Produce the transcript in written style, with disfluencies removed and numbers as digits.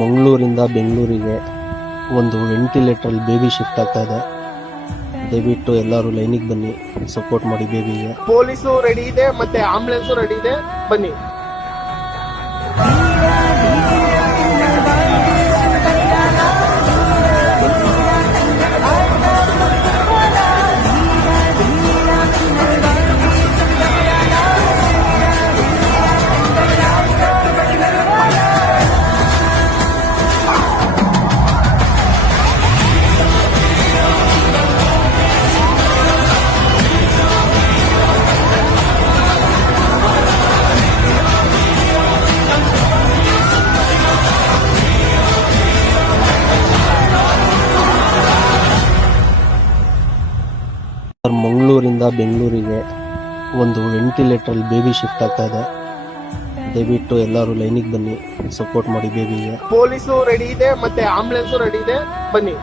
ಮಂಗಳೂರಿಂದ ಬೆಂಗಳೂರಿಗೆ ಒಂದು ವೆಂಟಿಲೇಟರ್ ಬೇಬಿ ಶಿಫ್ಟ್ ಆಗ್ತಾ ಇದೆ. ದಯವಿಟ್ಟು ಎಲ್ಲರೂ ಲೈನಿಗೆ ಬನ್ನಿ, ಸಪೋರ್ಟ್ ಮಾಡಿ ಬೇಬಿಗೆ. ಪೊಲೀಸು ರೆಡಿ ಇದೆ, ಮತ್ತೆ ಆಂಬುಲೆನ್ಸ್ ರೆಡಿ ಇದೆ, ಬನ್ನಿ. ಮಂಗಳೂರಿಂದ ಬೆಂಗಳೂರಿಗೆ ಒಂದು ವೆಂಟಿಲೇಟರ್ ಬೇಬಿ ಶಿಫ್ಟ್ ಆಗ್ತಾ ಇದೆ. ದಯವಿಟ್ಟು ಎಲ್ಲರೂ ಲೈನಿಗೆ ಬನ್ನಿ, ಸಪೋರ್ಟ್ ಮಾಡಿ ಬೇಬಿಗೆ. ಪೊಲೀಸು ರೆಡಿ ಇದೆ, ಮತ್ತೆ ಆಂಬುಲೆನ್ಸ್ ರೆಡಿ ಇದೆ, ಬನ್ನಿ.